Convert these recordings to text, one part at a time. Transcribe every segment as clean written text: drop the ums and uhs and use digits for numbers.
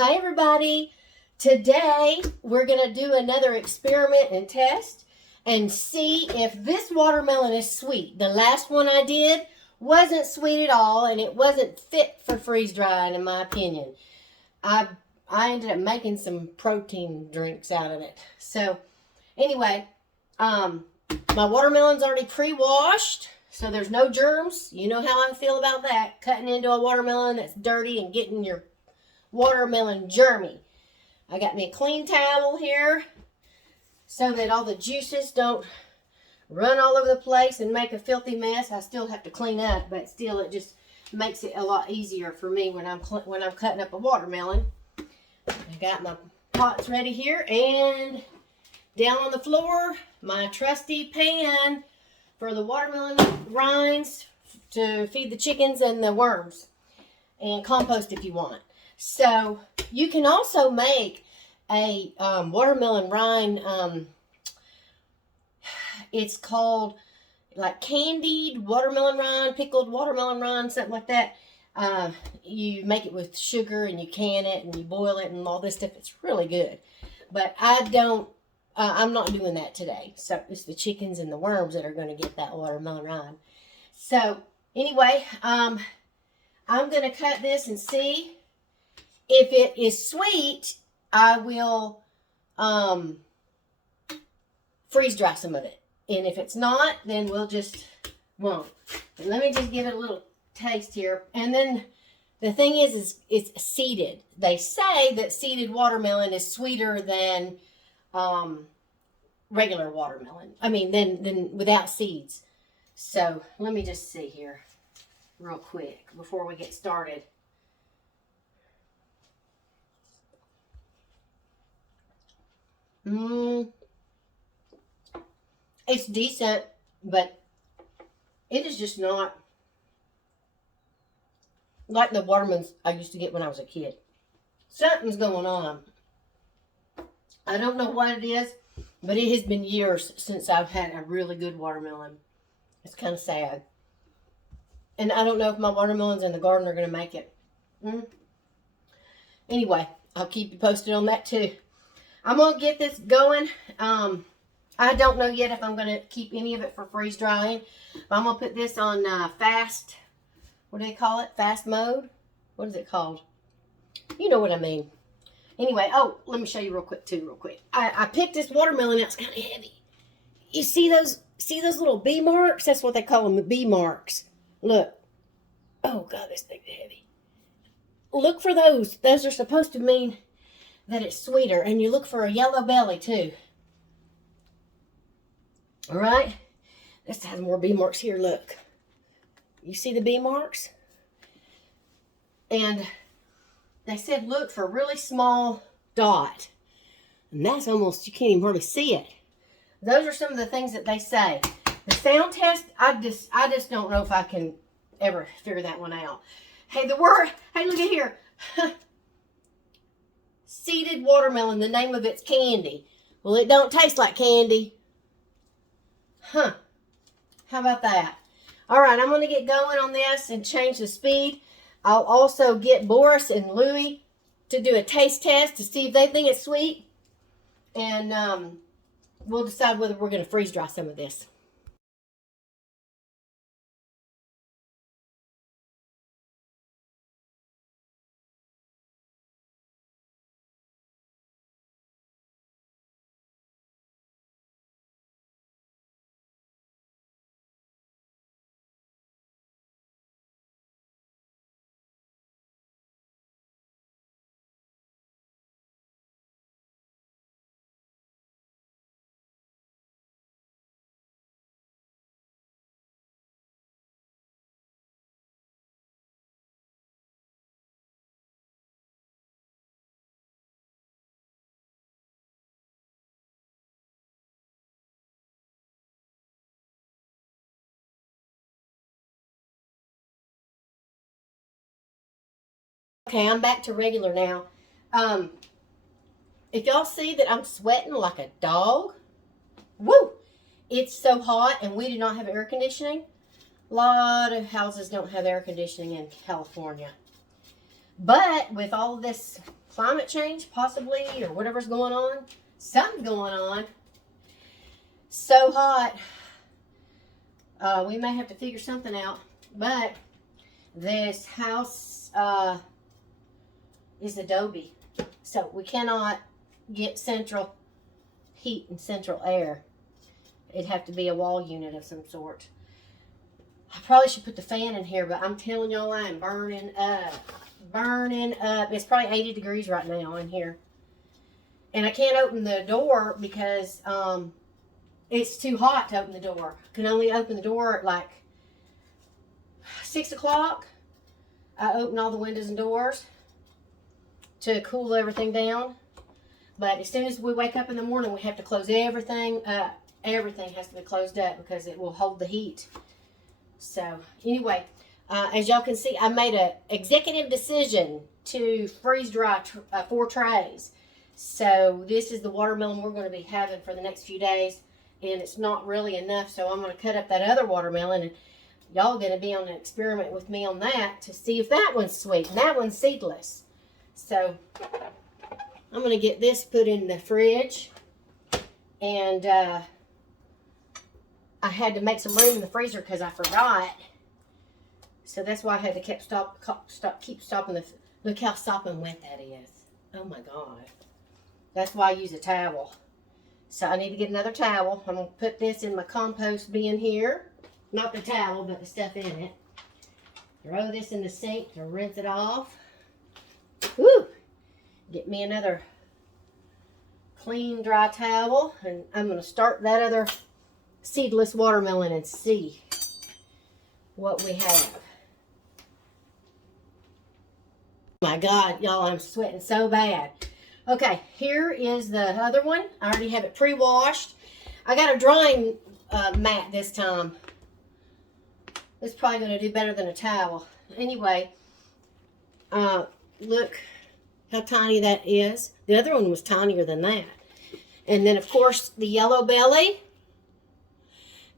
Hi everybody. Today we're going to do another experiment and test and see if this watermelon is sweet. The last one I did wasn't sweet at all, and it wasn't fit for freeze drying in my opinion. I ended up making some protein drinks out of it. So anyway, my watermelon's already pre-washed, so there's no germs. You know how I feel about that. Cutting into a watermelon that's dirty and getting your watermelon germy. I got me a clean towel here so that all the juices don't run all over the place and make a filthy mess. I still have to clean up, but still it just makes it a lot easier for me when I'm cutting up a watermelon. I got my pots ready here, and down on the floor my trusty pan for the watermelon rinds to feed the chickens and the worms, and compost if you want. So you can also make a watermelon rind, it's called like candied watermelon rind, pickled watermelon rind, something like that. You make it with sugar and you can it and you boil it and all this stuff. It's really good. But I'm not doing that today. So it's the chickens and the worms that are going to get that watermelon rind. So anyway, I'm going to cut this and see. If it is sweet, I will freeze dry some of it. And if it's not, then we'll just won't. But let me just give it a little taste here. And then the thing is it's seeded. They say that seeded watermelon is sweeter than regular watermelon. I mean, than without seeds. So let me just see here real quick before we get started. It's decent, but it is just not like the watermelons I used to get when I was a kid. Something's going on. I don't know what it is, but it has been years since I've had a really good watermelon. It's kind of sad. And I don't know if my watermelons in the garden are going to make it. Anyway, I'll keep you posted on that too. I'm going to get this going. I don't know yet if I'm going to keep any of it for freeze drying. But I'm going to put this on fast, what do they call it? Fast mode? What is it called? You know what I mean. Anyway, oh, let me show you real quick. I picked this watermelon out. It's kind of heavy. You see those little bee marks? That's what they call them, the bee marks. Look. Oh, God, this thing's heavy. Look for those. Those are supposed to mean that it's sweeter, and you look for a yellow belly too. All right, let's have more bee marks here. Look, you see the bee marks? And they said look for a really small dot, and that's almost, you can't even hardly see it. Those are some of the things that they say. The sound test, I just don't know if I can ever figure that one out. Hey, the word, hey, look at here. Seeded watermelon, the name of it's candy. Well, it don't taste like candy. Huh. How about that? All right, I'm going to get going on this and change the speed. I'll also get Boris and Louie to do a taste test to see if they think it's sweet. And we'll decide whether we're going to freeze dry some of this. Okay, I'm back to regular now. If y'all see that I'm sweating like a dog, woo! It's so hot, and we do not have air conditioning. A lot of houses don't have air conditioning in California. But with all of this climate change, possibly, or whatever's going on. Something's going on. So hot. We may have to figure something out. But this house is adobe. So we cannot get central heat and central air. It'd have to be a wall unit of some sort. I probably should put the fan in here, but I'm telling y'all, I am burning up. Burning up. It's probably 80 degrees right now in here. And I can't open the door because it's too hot to open the door. I can only open the door at like 6 o'clock. I open all the windows and doors to cool everything down. But as soon as we wake up in the morning, we have to close everything up. Everything has to be closed up because it will hold the heat. So anyway, as y'all can see, I made an executive decision to freeze dry 4 trays. So this is the watermelon we're going to be having for the next few days. And it's not really enough, so I'm going to cut up that other watermelon. And y'all are going to be on an experiment with me on that to see if that one's sweet. And that one's seedless. So I'm going to get this put in the fridge. And I had to make some room in the freezer because I forgot. So that's why I had to keep stopping the... Look how sopping wet that is. Oh my God. That's why I use a towel. So I need to get another towel. I'm going to put this in my compost bin here. Not the towel, but the stuff in it. Throw this in the sink to rinse it off. Woo! Get me another clean, dry towel. And I'm going to start that other seedless watermelon and see what we have. My God, y'all, I'm sweating so bad. Okay, here is the other one. I already have it pre-washed. I got a drying mat this time. It's probably going to do better than a towel. Anyway, look how tiny that is. The other one was tinier than that. And then, of course, the yellow belly.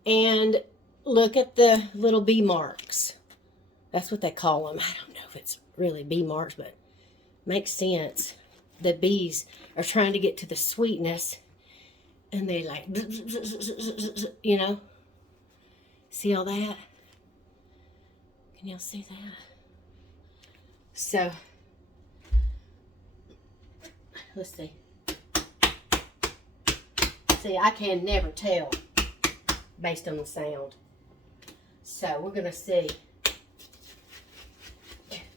And look at the little bee marks. That's what they call them. I don't know if it's really bee marks, but it makes sense. The bees are trying to get to the sweetness. And they like, you know. See all that? Can y'all see that? So, let's see. See, I can never tell based on the sound. So, we're going to see.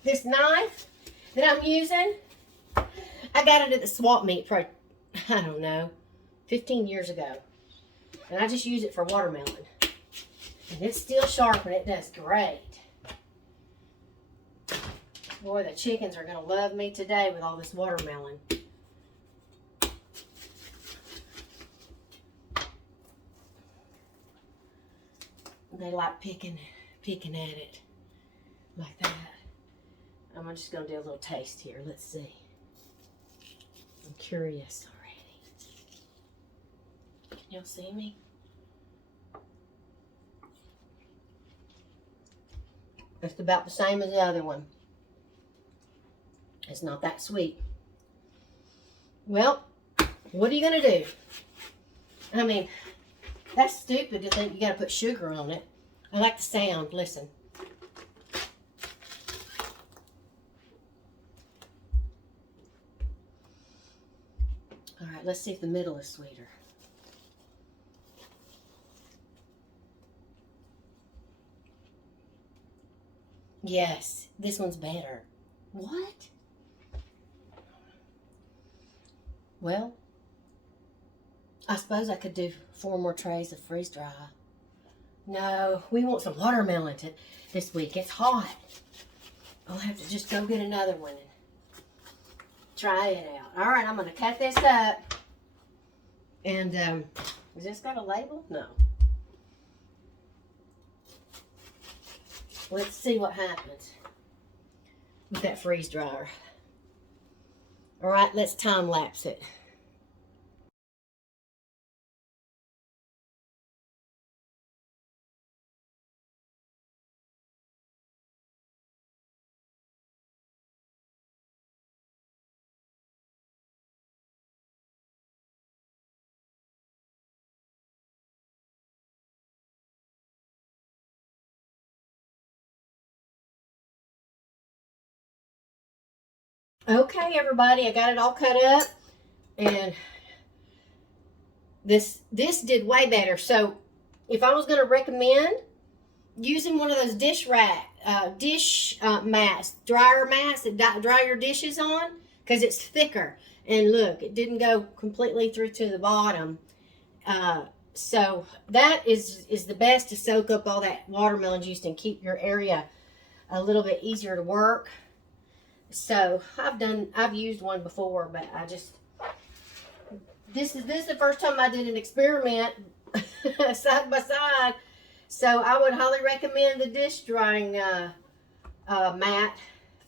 This knife that I'm using, I got it at the swap meet for, I don't know, 15 years ago. And I just use it for watermelon. And it's still sharp and it does great. Boy, the chickens are going to love me today with all this watermelon. They like picking at it like that. I'm just going to do a little taste here. Let's see. I'm curious already. Can y'all see me? It's about the same as the other one. It's not that sweet. Well, what are you going to do? I mean, that's stupid to think you got to put sugar on it. I like the sound. Listen. All right, let's see if the middle is sweeter. Yes, this one's better. What? Well, I suppose I could do 4 more trays of freeze dry. No, we want some watermelon this week. It's hot. I'll have to just go get another one and try it out. All right, I'm going to cut this up. And, has this got a label? No. Let's see what happens with that freeze dryer. All right, let's time lapse it. Okay, everybody, I got it all cut up, and this did way better. So if I was going to recommend using one of those dish mats, dryer mats that dry your dishes on, because it's thicker. And look, it didn't go completely through to the bottom. So that is the best to soak up all that watermelon juice and keep your area a little bit easier to work. So I've used one before, but this is the first time I did an experiment side by side. So I would highly recommend the dish drying mat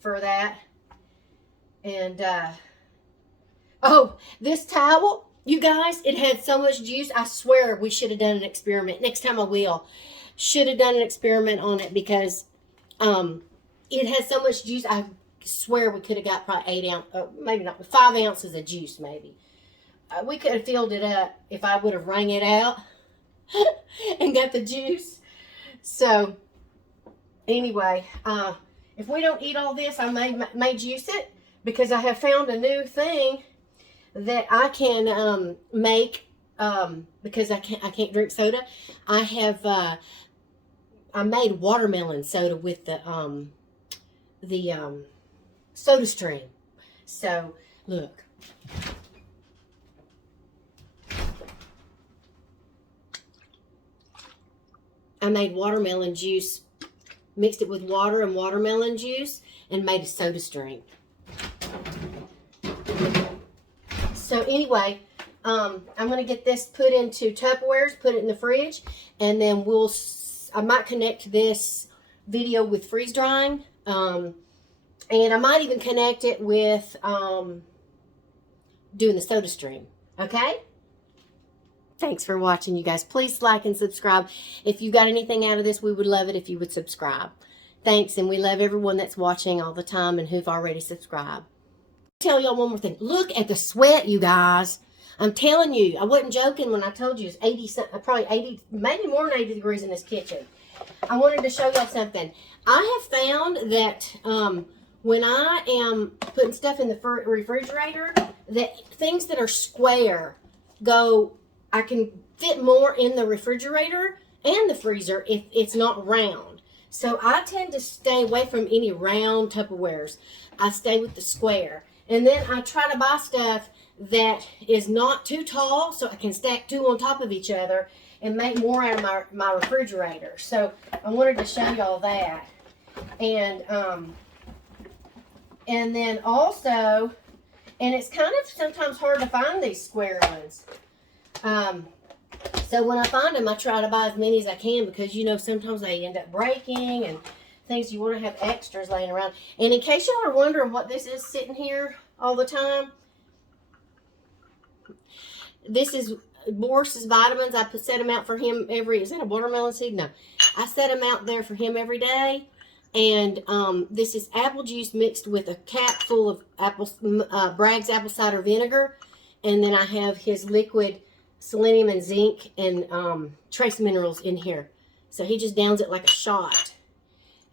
for that. And oh, this towel, you guys, it had so much juice. I swear we should have done an experiment. Next time I will. Should have done an experiment on it, because it had so much juice. I swear we could have got probably 8 ounces, maybe not, 5 ounces of juice maybe. We could have filled it up if I would have wrung it out and got the juice. So anyway, if we don't eat all this, I may juice it, because I have found a new thing that I can make, because I can't drink soda. I made watermelon soda with the soda stream. So look. I made watermelon juice, mixed it with water and watermelon juice, and made a soda stream. So anyway, I'm going to get this put into Tupperwares, put it in the fridge, and then I might connect this video with freeze drying, and I might even connect it with doing the soda stream. Okay? Thanks for watching, you guys. Please like and subscribe. If you got anything out of this, we would love it if you would subscribe. Thanks, and we love everyone that's watching all the time and who've already subscribed. Tell y'all one more thing. Look at the sweat, you guys. I'm telling you, I wasn't joking when I told you it's probably 80, maybe more than 80 degrees in this kitchen. I wanted to show y'all something. I have found that when I am putting stuff in the refrigerator, that things that are square I can fit more in the refrigerator and the freezer if it's not round. So I tend to stay away from any round Tupperwares. I stay with the square. And then I try to buy stuff that is not too tall, so I can stack 2 on top of each other and make more out of my refrigerator. So I wanted to show y'all that. And then also, and it's kind of sometimes hard to find these square ones. So when I find them, I try to buy as many as I can, because, you know, sometimes they end up breaking and things. You want to have extras laying around. And in case y'all are wondering what this is sitting here all the time, this is Boris's vitamins. I set them out for him is that a watermelon seed? No. I set them out there for him every day. And this is apple juice mixed with a cap full of Bragg's apple cider vinegar. And then I have his liquid selenium and zinc and trace minerals in here. So he just downs it like a shot.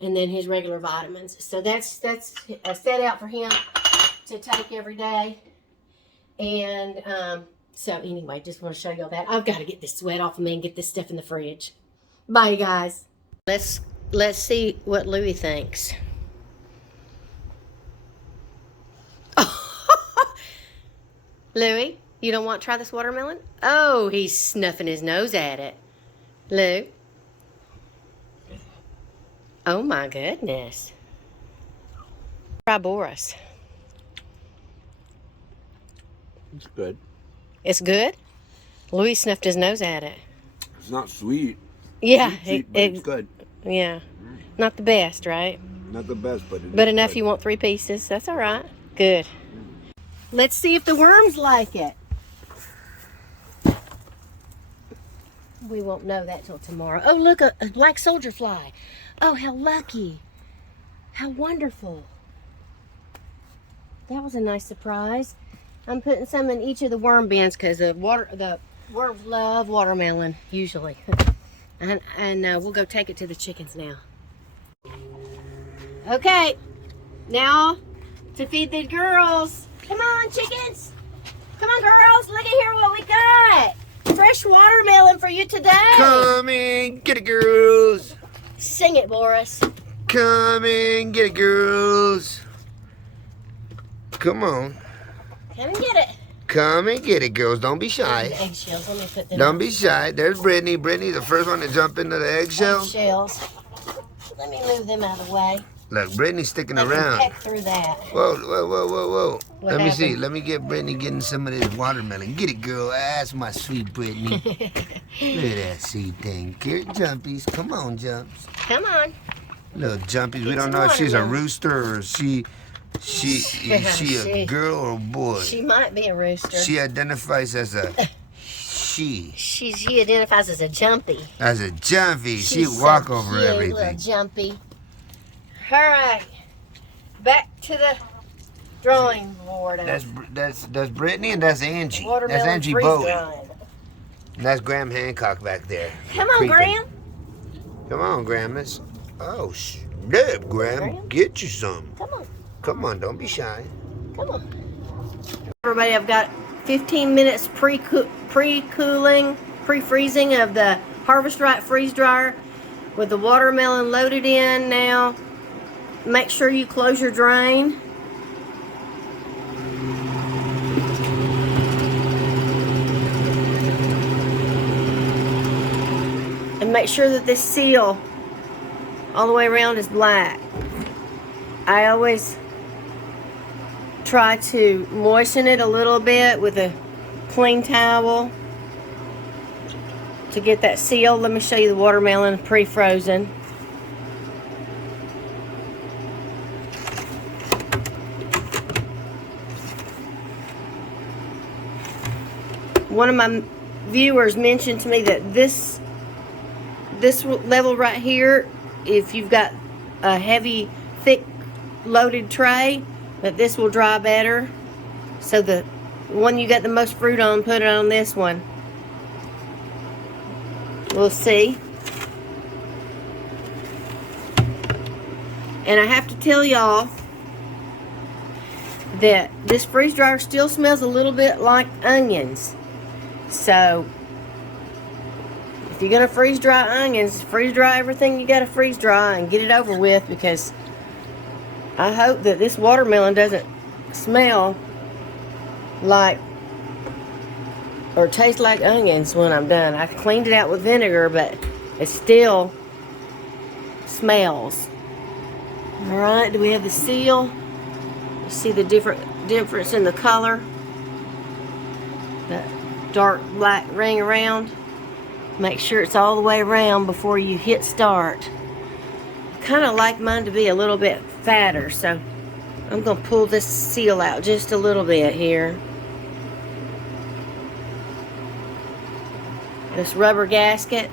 And then his regular vitamins. So that's set out for him to take every day. And so anyway, just want to show y'all that. I've got to get this sweat off of me and get this stuff in the fridge. Bye, guys. Let's see what Louie thinks. Louie, you don't want to try this watermelon? Oh, he's snuffing his nose at it. Lou? Oh my goodness. Try Boris. It's good. It's good? Louis snuffed his nose at it. It's not sweet. Yeah. Sweet, but it's good. Yeah. Not the best, right? Not the best, but But enough good. You want 3 pieces. That's all right. Good. Let's see if the worms like it. We won't know that till tomorrow. Oh, look, a black soldier fly. Oh, how lucky. How wonderful. That was a nice surprise. I'm putting some in each of the worm bins because the worms love watermelon, usually. and we'll go take it to the chickens now. Okay, now to feed the girls. Come on, chickens. Come on, girls. Look at here what we got. Fresh watermelon for you today. Come and get it, girls. Sing it, Boris. Come and get it, girls. Come on. Come and get it. Come and get it, girls. Don't be shy. Eggshells. Let me put them Don't be shy. There's Brittany. Brittany, the first one to jump into the eggshell. Eggshells. Let me move them out of the way. Look, Brittany's sticking I can around. peck through that. Whoa, whoa, whoa, whoa, whoa. What Let me see. happened? Let me get Brittany getting some of this watermelon. Get it, girl. That's my sweet Brittany. Look at that sweet thing. Get jumpies. Come on, jumps. Come on. Little jumpies. We Get don't some know if she's a watermelon. rooster or is she a girl or a boy. She might be a rooster. She identifies as a she. She identifies as a jumpy. As a jumpy. She She's walk so over cute, everything. Little jumpy. All right, back to the drawing board. That's Brittany and that's Angie. Watermelon That's Angie freeze Bowie. drying. And that's Graham Hancock back there. Come on, creeping. Graham. Come on, Graham. Oh, snap, Graham. Graham? Get you some. Come on, Come on, don't be shy. come on. Everybody, I've got 15 minutes pre-cooling, pre-freezing of the Harvestright freeze dryer with the watermelon loaded in now. Make sure you close your drain. And make sure that this seal all the way around is black. I always try to moisten it a little bit with a clean towel to get that seal. Let me show you the watermelon pre-frozen. One of my viewers mentioned to me that this level right here, if you've got a heavy, thick, loaded tray, that this will dry better. So the one you got the most fruit on, put it on this one. We'll see. And I have to tell y'all that this freeze dryer still smells a little bit like onions. So if you're gonna freeze dry onions, freeze dry everything you gotta freeze dry and get it over with, because I hope that this watermelon doesn't smell like or taste like onions when I'm done. I cleaned it out with vinegar, but it still smells. Alright, do we have the seal? You see the difference in the color? That dark black ring around. Make sure it's all the way around before you hit start. I kind of like mine to be a little bit fatter, so I'm going to pull this seal out just a little bit here. This rubber gasket.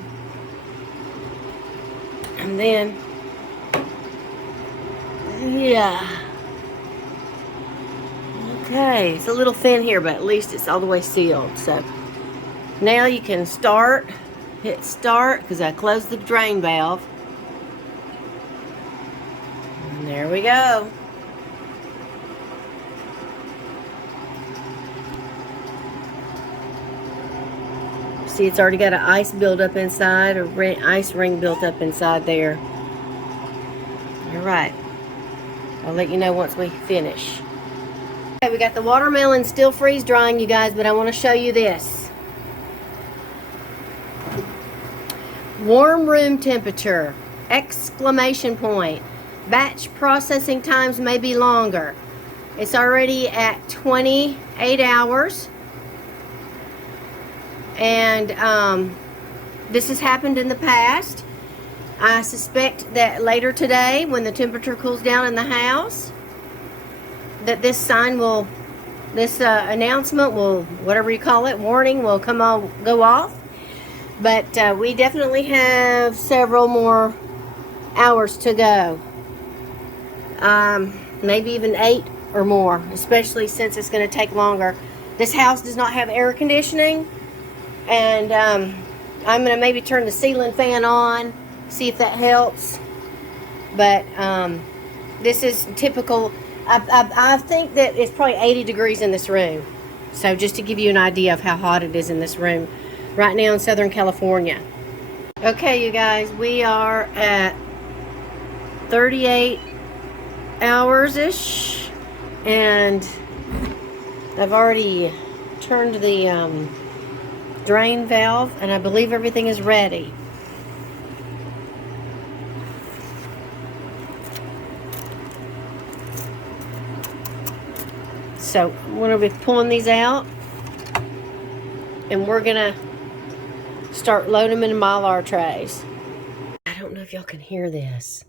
And then, yeah. Okay, it's a little thin here, but at least it's all the way sealed. So now you can start. Hit start, because I closed the drain valve. And there we go. See, it's already got an ice buildup inside, or ice ring built up inside there. All right. I'll let you know once we finish. Okay, we got the watermelon still freeze drying, you guys, but I want to show you this. Warm room temperature, exclamation point. Batch processing times may be longer. It's already at 28 hours. And this has happened in the past. I suspect that later today, when the temperature cools down in the house, that this sign will, this announcement will, whatever you call it, warning will go off. But we definitely have several more hours to go. Maybe even 8 or more, especially since it's going to take longer. This house does not have air conditioning, and I'm going to maybe turn the ceiling fan on, see if that helps. But this is typical I think that it's probably 80 degrees in this room. So just to give you an idea of how hot it is in this room right now in Southern California. Okay, you guys, we are at 38 hours-ish, and I've already turned the drain valve, and I believe everything is ready. So I'm going to be pulling these out, and we're going to start loading them in Mylar trays. I don't know if y'all can hear this.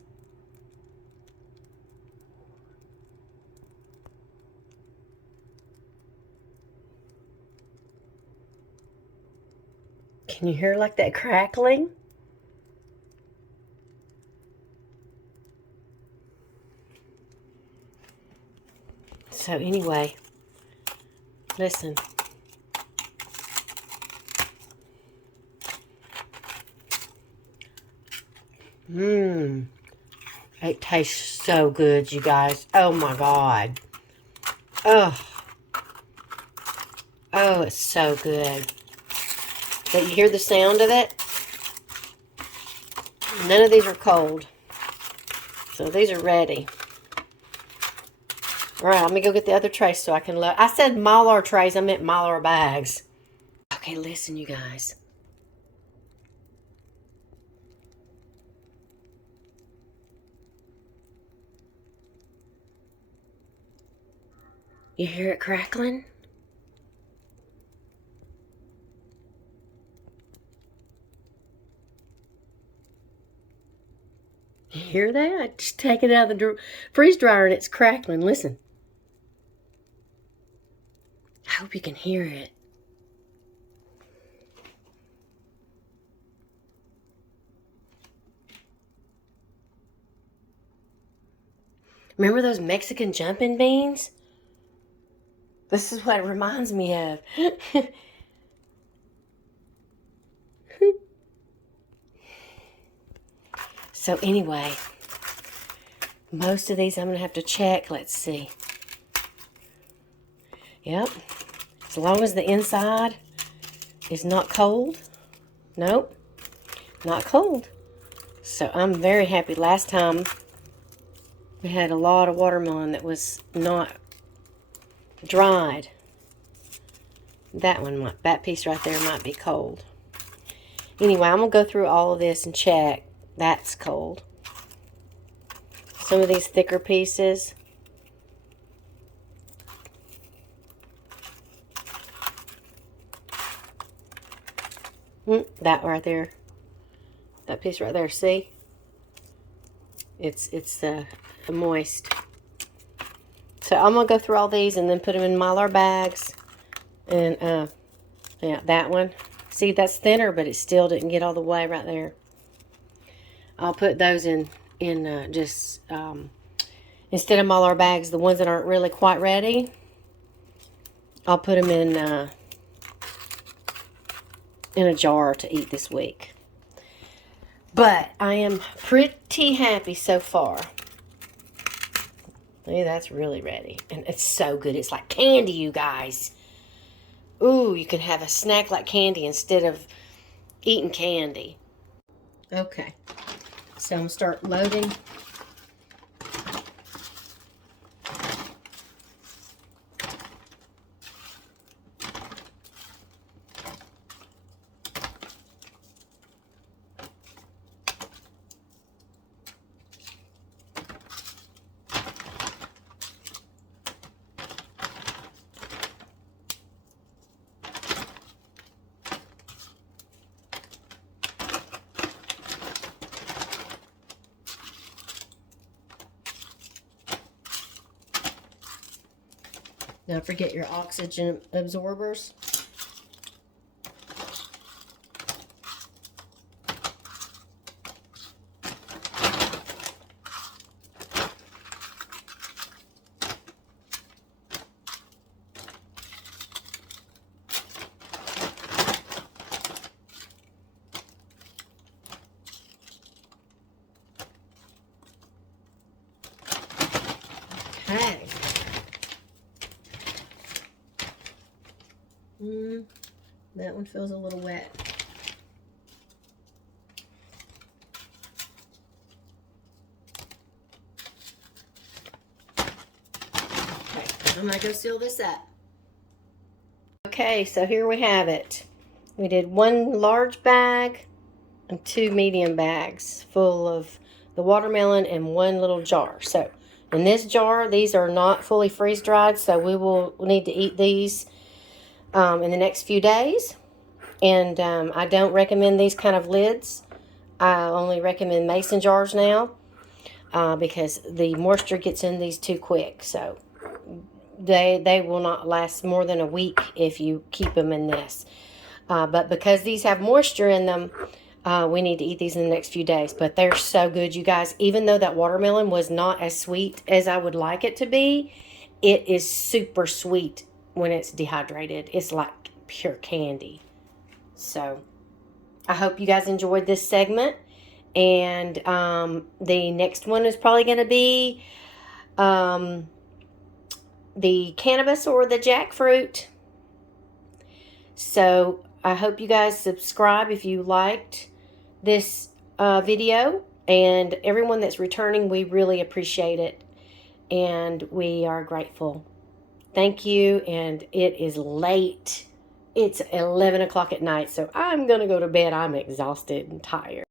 Can you hear like that crackling? So anyway, listen. It tastes so good, you guys. Oh my God. Oh, it's so good. But you hear the sound of it? None of these are cold. So these are ready. All right, let me go get the other trays so I can load. I said Mylar trays, I meant Mylar bags. Okay, listen, you guys. You hear it crackling? You hear that? I just take it out of the freeze dryer and it's crackling. Listen. I hope you can hear it. Remember those Mexican jumping beans? This is what it reminds me of. So anyway, most of these I'm going to have to check. Let's see. Yep. As long as the inside is not cold. Nope. Not cold. So I'm very happy. Last time we had a lot of watermelon that was not dried. That piece right there might be cold. Anyway, I'm going to go through all of this and check. That's cold. Some of these thicker pieces. That right there. That piece right there, see? It's moist. So I'm going to go through all these and then put them in Mylar bags. And, yeah, that one. See, that's thinner, but it still didn't get all the way right there. I'll put those in just, instead of Mylar bags, the ones that aren't really quite ready, I'll put them in a jar to eat this week. But I am pretty happy so far. See, that's really ready. And it's so good. It's like candy, you guys. Ooh, you can have a snack like candy instead of eating candy. Okay. So I'm going to start loading. Don't forget your oxygen absorbers. Okay. That one feels a little wet. Okay, I'm gonna go seal this up. Okay, so here we have it. We did 1 large bag and 2 medium bags full of the watermelon and 1 little jar. So in this jar, these are not fully freeze dried, so we will need to eat these in the next few days. And I don't recommend these kind of lids. I only recommend mason jars now because the moisture gets in these too quick. So they will not last more than a week if you keep them in this. But because these have moisture in them, we need to eat these in the next few days. But they're so good, you guys. Even though that watermelon was not as sweet as I would like it to be, it is super sweet when it's dehydrated. It's like pure candy. So I hope you guys enjoyed this segment. And the next one is probably going to be the cannabis or the jackfruit. So I hope you guys subscribe if you liked this video. And everyone that's returning, we really appreciate it. And we are grateful. Thank you. And it is late. It's 11 o'clock at night, so I'm going to go to bed. I'm exhausted and tired.